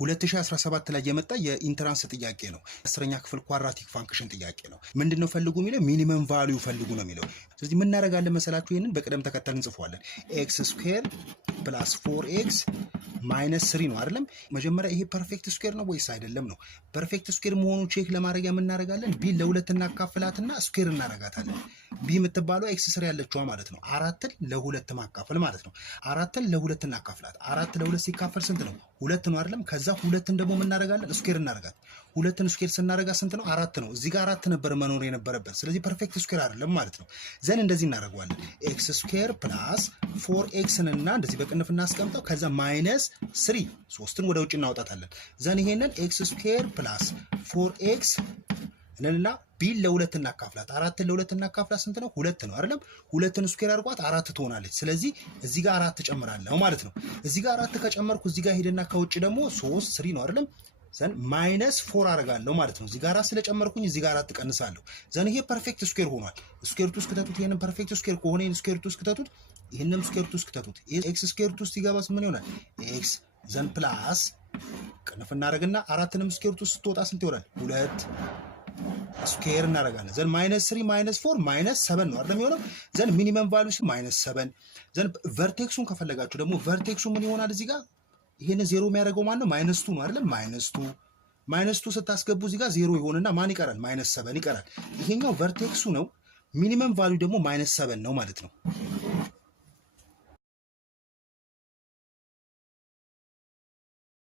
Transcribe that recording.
2017 ላይ የመጣ የኢንትራንስ ጥያቄ ነው። 10ኛ ክፍል ኳድራቲክ ፋንክሽን ጥያቄ ነው። ምንድነው ፈልጉ የሚለው ሚኒመም ቫልዩ ፈልጉ ነው የሚለው። ስለዚህ ምን እናደርጋለን መሰላችሁ? ይሄንን በቅደም ተከተል እንጽፈዋለን። x ስኩዌር ፕላስ 4x ማይነስ 3 ነው አይደለም? መጀመሪያ ይሄ ፐርፌክት ስኩዌር ነው ወይስ አይደለም ነው። ፐርፌክት ስኩዌር መሆኑ ቼክ ለማድረግ የምናደርጋለን ቢ ለሁለት እናካፍላትና ስኩዌር እናደርጋታለን። ቢ የምትባለው ኤክስ ስር ያለችዋ ማለት ነው። 4ን ለ2 ማካፈል ማለት ነው። 4ን ለ2 እናካፍላት። 4 ለ2 ሲካፈል ስንት ነው? 2 ነው አይደለም? ከዛ 2ን ደግሞ ምን እናደርጋለን? ስኩዌር እናደርጋት። 2ን ስኩዌር ስናደርጋት ስንት ነው? 4 ነው። እዚህ ጋር 4 ነበር መኖር የነበረበት። ስለዚህ ፐርፌክት ስኩዌር አይደለም ማለት ነው። ዘን እንደዚህ እናደርገዋለን። ኤክስ ስኩዌር ፕላስ 4x እና እንደዚህ በቅንፍ እናስቀምጠው። ከዛ ማይነስ 3ን ወደ ውጭ እናወጣታለን። ዘን ይሄንን ኤክስ ስኩዌር ፕላስ 4x እንልና ቢ ለሁለት እናካፍላት። 4ን ለ2 እናካፍላት ስንት ነው? 2 ነው አይደለም? 2ን ስኩዌር አድርጓት 4 ትሆናለች። ስለዚህ እዚህ ጋር 4 ጨምራለሁ ማለት ነው። እዚህ ጋር 4 ከጨመርኩ እዚህ ጋር ሄድና ከውጭ ደግሞ 3 ነው አይደለም? ዘን ማይነስ 4 አደርጋለሁ ማለት ነው። እዚህ ጋር 4 ስለጨመርኩኝ እዚህ ጋር 4 ቀንሳለሁ። ዘን ይሄ ፐርፌክት ስኩዌር ሆኗል። ስኩዌር ቱ እስክተቱት። ይሄንን ፐርፌክት ስኩዌር ከሆነ ይሄን ስኩዌር ቱ እስክተቱት። ይሄንን ስኩዌር ቱ እስክተቱት። ኤክስ ስኩዌር ቱ ሲገባስ ምን ይሆናል? ኤክስ ዘን ፕላስ ቅንፍ እናደርግና 4ንም ስኩዌር ቱ ስትወጣ ስንት ይሆናል? 2 ስኩዌር እናደርጋለን። ዘን ማይነስ 3 ማይነስ 4 ማይነስ 7 ነው አይደል የሚሆነው። ዘን ሚኒመም ቫልዩ ማይነስ 7። ዘን ቨርቴክሱን ከፈለጋችሁ ደግሞ ቨርቴክሱ ምን ይሆናል? እዚህ ጋር ይሄን ዜሮ የሚያደርገው ማን ነው? ማይነስ 2 ነው አይደል? ማይነስ 2 ስታስገቡ እዚህ ጋር ዜሮ ይሆንና ማን ይቀራል? ማይነስ 7 ይቀራል። ይሄኛው ቨርቴክሱ ነው። ሚኒመም ቫልዩ ደግሞ ማይነስ 7 ነው ማለት ነው።